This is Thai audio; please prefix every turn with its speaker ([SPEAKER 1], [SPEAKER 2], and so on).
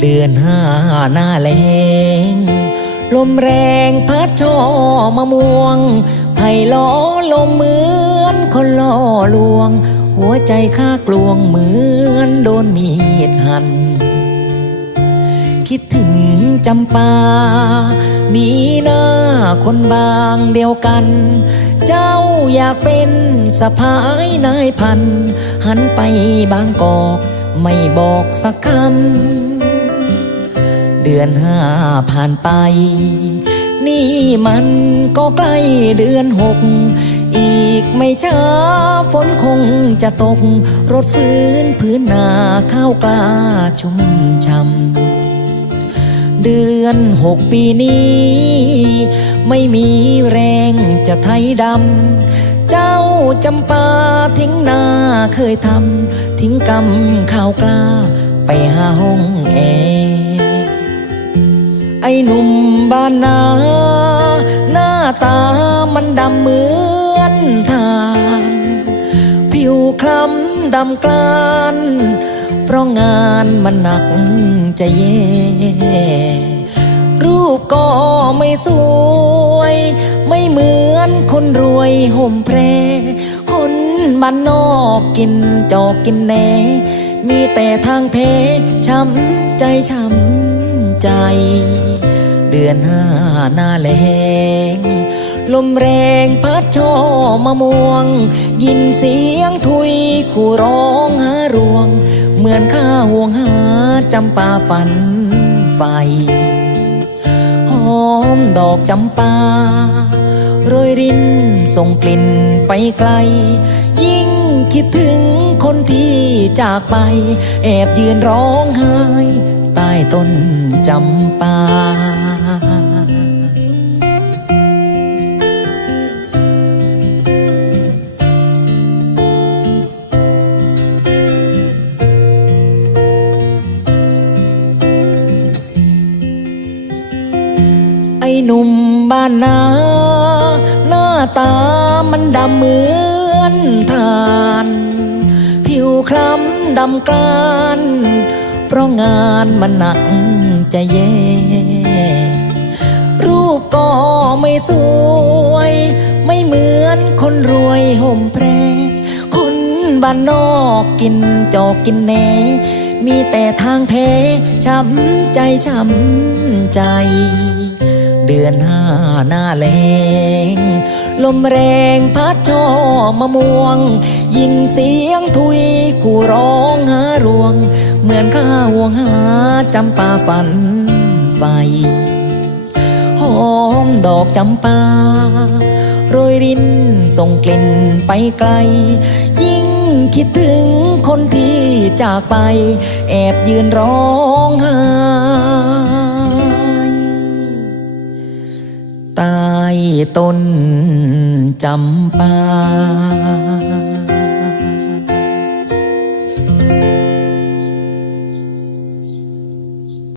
[SPEAKER 1] เดือนห้าหน้าแรงลมแรงพัดช่อมะม่วงไผ่ล้อลมเหมือนคนล่อลวง หัวใจข้ากลวงเหมือนโดนมีดหั่นคิดถึงจำปา มีหน้าคนบางเดียวกัน เจ้าอยากเป็นสะพายนายพัน หันไปบางกอกไม่บอกสักคำ เดือนห้าผ่านไป นี่มันก็ใกล้เดือนหก อีกไม่ช้าฝนคงจะตก รถฟื้นพื้นนาข้าวกล้าชุ่มช่ำเดือนหกปีนี้ ไม่มีแรงจะไทยดำ เจ้าจำปาทิ้งนาเคยทำ ทิ้งกำข้าวกล้าไปหาห้องแอร์ อ้หนุ่มบ้านนา หน้าตามันดำเหมือนทานผิวคล้ำดำกลาน เพราะงานมันหนักจะแย่รูปก็ไม่สวย ไม่เหมือนคนรวยห่มแพรคนบ้านนอกกินจอกกินแหนมีแต่ทางเพช้ำใจช้ำ ใจ เดือนห้าหน้าแรงลมแรงพัดช่อมะม่วง ยินเสียงทุยคู่ร้องหารวง เหมือนข้าห่วงหาจำปาฝันไฟหอมดอกจำปาโรยรินส่งกลิ่นไปไกลยิ่ คิดถึงคนที่จากไป แอบยืนร้องไห้ ใต้ต้นจำปาไอ้หนุ่มบ้านนา หน้าตามันดำเหมือน ทาน ผิวคล้ำดำกลาน เพราะงานมันหนักจะแย่ รูปก็ไม่สวย ไม่เหมือนคนรวยห่มแพรคนบ้านนอกกินจอกกินแหนมีแต่ทางแพ้ช้ำใจช้ำใจ เดือนห้าหน้าแรง ลมแรงพัดช่อมะม่วง ยินเสียงทุยคู่ร้องหารวง เหมือนข้าห่วงหาจำปาฝันไฟหอมดอกจำปาโรยรินส่งกลิ่นไปไกล ยิ่งคิดถึงคนที่จากไป แอบยืนร้องไห้ ต้นจำปา